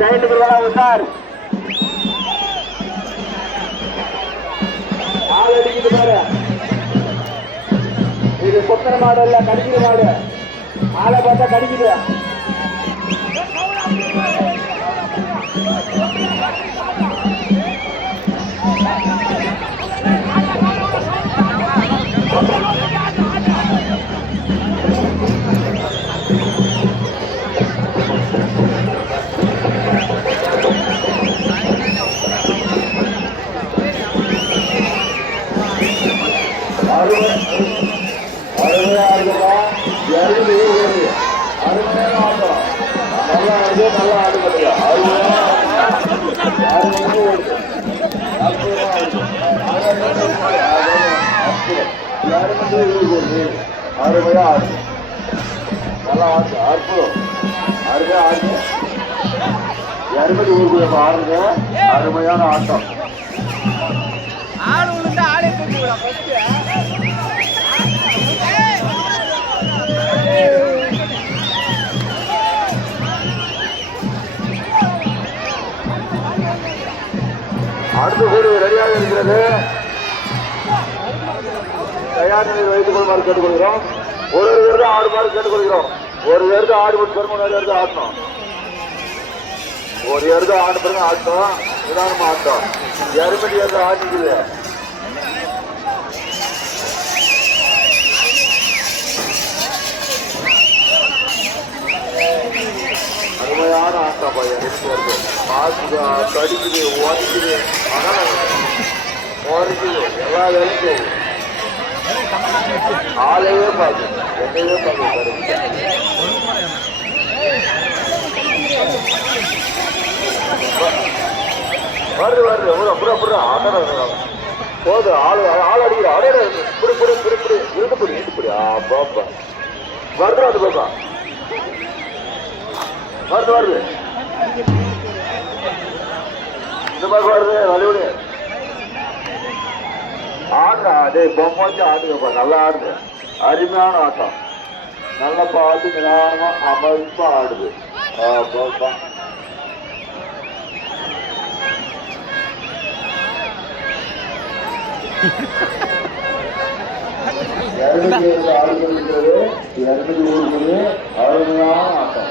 சைடுக்கு சார் ஆள் அடிக்குது பாரு. இது கொத்தன மாடு இல்ல, கடிக்கிற மாடு. ஆளை பார்த்தா கடிக்குது. நல்லா ஆடு பண்ணுங்க. அருமையா ஆடு, நல்லா ஆடு, அற்புதம், அருமையா ஆடு. யாருமே ஊருக்கு ஆடுங்க. அருமையான ஆட்டம். அடுத்த கூடி ரெடியாக இருக்கிறது. தயார் நிலையில் வைத்துக் கொள்ளுமாறு கேட்டுக்கொள்கிறோம். ஒரு பேருக்கு ஆடுமாறு கேட்டுக்கொள்கிறோம். ஒரு பேருக்கு ஆடு போட்டு பெருமை, ஒரு பேருக்கு ஆடணும். ஒரு பேருக்கு ஆடு பிறகு ஆட்டம், நிதானமா ஆட்டம். எருமடி வந்து ஆடிக்குது. அருமையான ஆட்டம் பையன் எடுத்து வருது. பாத்துக்கு கடிக்குது, உதைக்குது, உரைக்குது, எல்லா வேலையும் செய்யுது. ஆளையே பார்க்கு, என்னையே பார்க்க வருது வருது. புறா புறா ஆட்டம் போது. ஆள் அடிக்கிற அடைய புடி புடி புடி புடி இருந்து புடி இருந்து புடி. பாப்பா வருது அது பாப்பா வருது வருது. இந்த மாதிரி வருது வலிவுடு. ஆடுறா அதே பொம்மாச்சு ஆடுங்கப்பா. நல்லா ஆடுது. அருமையான ஆட்டம். நல்லா பார்த்து நிதானமா அமைப்பா ஆடுது. பாப்பா ஆடுகள் இருக்கிறது. 200 அருமையான ஆட்டம்.